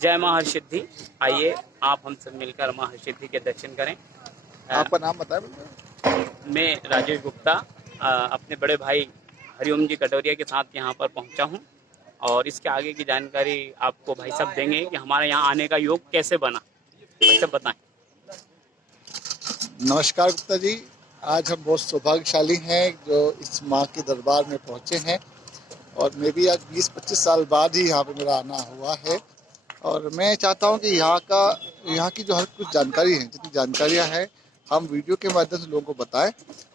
जय महर्षिद्धि। आइए आप हम सब मिलकर महर्षिद्धि के दर्शन करें। आपका नाम बताएं। मैं राजेश गुप्ता अपने बड़े भाई हरिओम जी कटोरिया के साथ यहाँ पर पहुँचा हूँ और इसके आगे की जानकारी आपको भाई साहब देंगे कि हमारे यहाँ आने का योग कैसे बना। भाई साहब बताएं। नमस्कार गुप्ता जी, आज हम बहुत सौभाग्यशाली हैं जो इस माँ के दरबार में पहुँचे हैं और मैं भी आज 20-25 साल बाद ही यहाँ पे मेरा आना हुआ है। और मैं चाहता हूँ कि यहाँ की जो हर कुछ जानकारी है, जितनी जानकारियाँ हैं, हम वीडियो के माध्यम से लोगों को बताएं।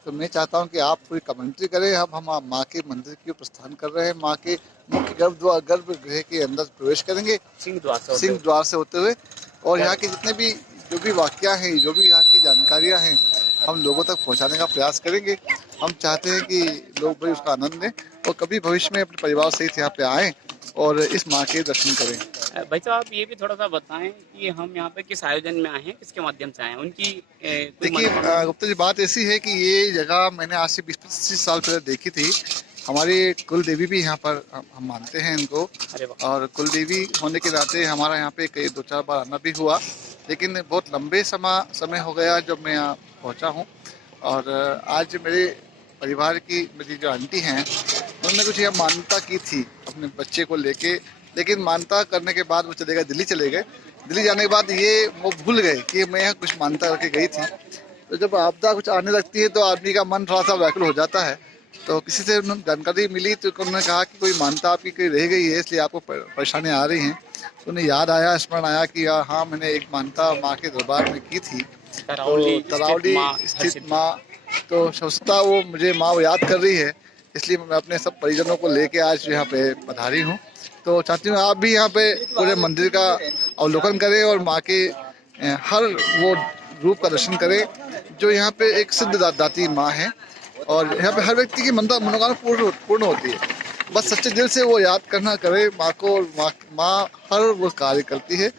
तो मैं चाहता हूँ कि आप पूरी कमेंट्री करें। हम माँ के मंदिर की प्रस्थान कर रहे हैं, माँ के मुख्य गर्भगृह के अंदर प्रवेश करेंगे सिंह द्वार से होते हुए। और यहाँ के जितने भी जो भी वाक़या हैं, जो भी यहाँ की जानकारियाँ हैं, हम लोगों तक पहुँचाने का प्रयास करेंगे। हम चाहते हैं कि लोग भाई उसका आनंद लें और कभी भविष्य में अपने परिवार सहित यहाँ पे आएँ और इस माँ के दर्शन करें। भाई साहब आप ये भी थोड़ा सा बताएं कि हम यहाँ पे किस आयोजन में आए हैं, किसके माध्यम से आए हैं, उनकी देखिए गुप्ता जी, बात ऐसी है कि ये जगह मैंने आज से 20-25 साल पहले देखी थी। हमारी कुल देवी भी यहाँ पर हम मानते हैं इनको, और कुल देवी होने के नाते हमारा यहाँ पे कई 2-4 बार आना भी हुआ, लेकिन बहुत लंबे समय हो गया जब मैं यहाँ पहुँचा हूँ। और आज मेरे परिवार की मेरी जो आंटी हैं, उन्होंने कुछ यहाँ मान्यता की थी अपने बच्चे को लेके, लेकिन मान्यता करने के बाद वो दिल्ली चले गए। दिल्ली जाने के बाद वो भूल गए कि मैं यहाँ कुछ मान्यता करके गई थी। तो जब आपदा कुछ आने लगती है तो आदमी का मन थोड़ा सा व्याकुल हो जाता है। तो किसी से जानकारी मिली तो उन्होंने कहा कि कोई मान्यता आपकी कोई रह गई है, इसलिए आपको परेशानियाँ आ रही हैं। तो उन्हें याद आया, स्मरण आया कि हाँ, मैंने एक मान्यता माँ के दरबार में की थी, तो तरावली स्थित माँ। तो सोचता वो मुझे माँ वो याद कर रही है, इसलिए मैं अपने सब परिजनों को लेके आज यहाँ पे पधारी हूँ। तो चाहती हूँ आप भी यहाँ पे पूरे मंदिर का अवलोकन करें और माँ के हर वो रूप का दर्शन करें जो यहाँ पे एक सिद्ध दाती माँ है। और यहाँ पे हर व्यक्ति की मनोकामना पूर्ण होती है, बस सच्चे दिल से वो याद करना करे माँ को। माँ हर वो कार्य करती है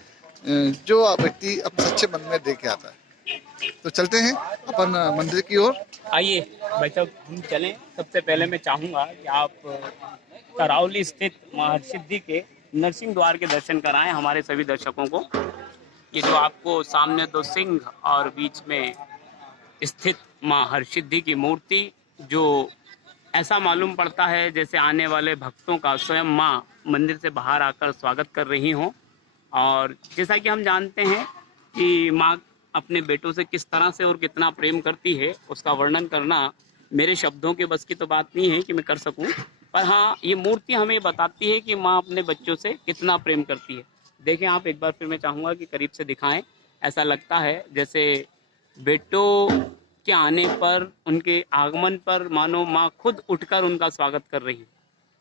जो व्यक्ति अपने सच्चे मन में दे के आता है। तो चलते हैं अपन मंदिर की ओर। आइए भाई साहब हम चलें। सबसे पहले मैं चाहूँगा कि आप करावली स्थित महर्षिद्धि के नरसिंह द्वार के दर्शन कराएं हमारे सभी दर्शकों को। ये जो आपको सामने 2 सिंह और बीच में स्थित माँ हरसिद्धि की मूर्ति, जो ऐसा मालूम पड़ता है जैसे आने वाले भक्तों का स्वयं माँ मंदिर से बाहर आकर स्वागत कर रही हों। और जैसा कि हम जानते हैं कि माँ अपने बेटों से किस तरह से और कितना प्रेम करती है, उसका वर्णन करना मेरे शब्दों के बस की तो बात नहीं है कि मैं कर सकूं। पर हाँ, ये मूर्ति हमें बताती है कि माँ अपने बच्चों से कितना प्रेम करती है। देखें आप एक बार फिर मैं चाहूँगा कि करीब से दिखाएं। ऐसा लगता है जैसे बेटों के आने पर, उनके आगमन पर मानो माँ खुद उठकर उनका स्वागत कर रही है।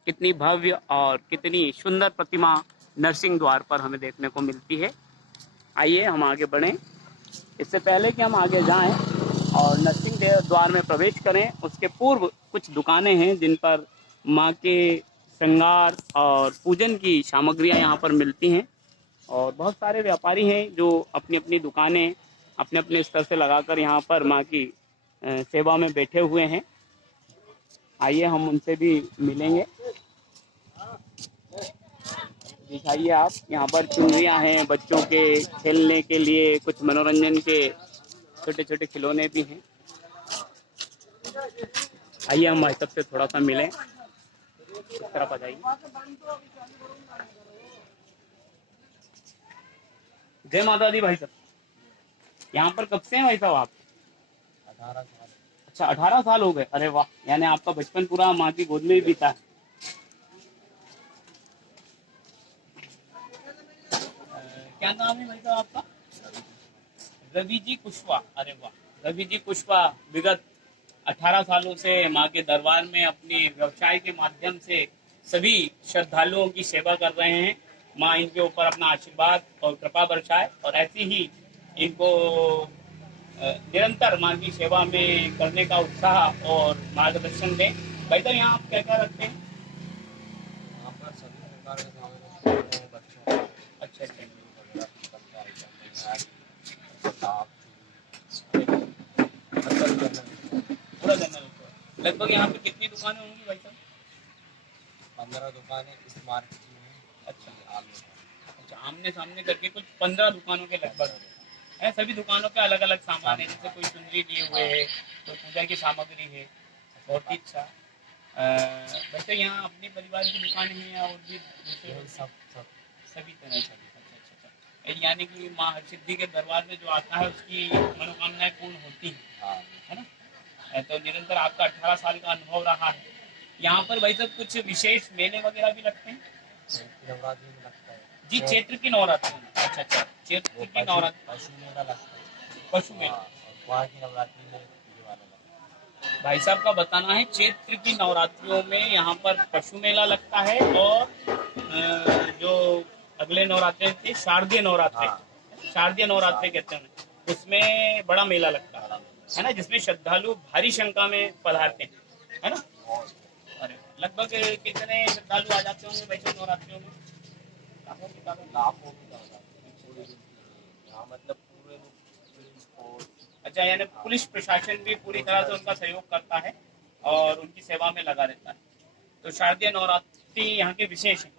कितनी भव्य और कितनी सुंदर प्रतिमा नरसिंह द्वार पर हमें देखने को मिलती है। आइए हम आगे बढ़ें। इससे पहले कि हम आगे जाएं और नरसिंह द्वार में प्रवेश करें, उसके पूर्व कुछ दुकानें हैं जिन पर माँ के श्रृंगार और पूजन की सामग्रियां यहाँ पर मिलती हैं। और बहुत सारे व्यापारी हैं जो अपनी अपनी दुकानें अपने अपने स्तर से लगाकर यहाँ पर माँ की सेवा में बैठे हुए हैं। आइए हम उनसे भी मिलेंगे। दिखाइए आप, यहाँ पर चुनरियाँ हैं, बच्चों के खेलने के लिए कुछ मनोरंजन के छोटे छोटे खिलौने भी हैं। आइए हम भाई सबसे थोड़ा सा मिलें। इस तरफ आ जाइए। जय माता दी भाई साहब। यहाँ पर कब से हैं भाई साहब आप? 18 साल। अच्छा 18 साल हो गए। अरे वाह, यानी आपका बचपन पूरा माँ की गोद में ही बीता है। क्या नाम है भाई साहब आपका? रवि जी कुशवाहा। अरे वाह, रवि जी कुशवाहा विगत 18 सालों से माँ के दरबार में अपने व्यवसाय के माध्यम से सभी श्रद्धालुओं की सेवा कर रहे हैं। माँ इनके ऊपर अपना आशीर्वाद और कृपा बरसाए और ऐसी ही इनको निरंतर माँ की सेवा में करने का उत्साह और मार्गदर्शन दें। भाई साहब यहाँ आप क्या क्या रखते हैं? यहाँ पर सभी प्रकार के सामान बच्चों। अच्छा अच्छा। पूरा जनरल। लगभग यहाँ पे कितनी दुकानें होंगी भाई साहब? 15 दुकानें इस मार्केट में हैं। अच्छा अच्छा, आमने सामने करके कुछ 15 दुकानों के लगभग है। सभी दुकानों पे अलग अलग सामान है, जैसे कोई चुनरी लिए हुए है, कोई पूजा की सामग्री है। बहुत ही अच्छा। वैसे यहाँ अपने परिवार की दुकान है या और भी दूसरे सभी तरह से? अच्छा अच्छा अच्छा, यानी कि माँ हरसिद्धि के दरबार में जो आता है उसकी मनोकामनाएं पूर्ण होती है ना? तो निरंतर आपका 18 साल का अनुभव रहा है यहाँ पर। भाई साहब कुछ विशेष मेले वगैरह भी लगते हैं? नवरात्रि में लगता है जी, चैत्र की नवरात्रि में। अच्छा अच्छा, चैत्र की नवरात्रि, पशु मेला लगता है। पशु मेला। और वहाँ की नवरात्रि में ये वाला लगता है। भाई साहब का बताना है चैत्र की नवरात्रियों में यहाँ पर पशु मेला लगता है, और जो अगले नवरात्रे थे शारदीय नवरात्रे, शारदीय नवरात्रे कहते हैं उन्हें, उसमें बड़ा मेला लगता है ना, जिसमें श्रद्धालु भारी संख्या में पधारते हैं, है ना? अरे लगभग कितने श्रद्धालु आ जाते होंगे वैसे नवरात्रियों में? लाखों की तादाद? लाखों की तादाद में पूरे दिन की। यहाँ मतलब पूरे पुलिस फोर्स। अच्छा, यानी पुलिस प्रशासन भी पूरी तरह से उनका सहयोग करता है और उनकी सेवा में लगा रहता है। तो शारदीय नवरात्रि यहाँ के विशेष है।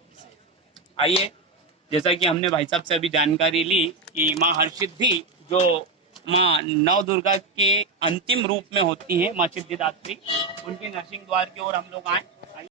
आइए, जैसा कि हमने भाई साहब से अभी जानकारी ली कि माँ हरसिद्धि जो माँ नव दुर्गा के अंतिम रूप में होती हैं, माँ सिद्धिदात्री, उनके नरसिंह द्वार की ओर हम लोग आए।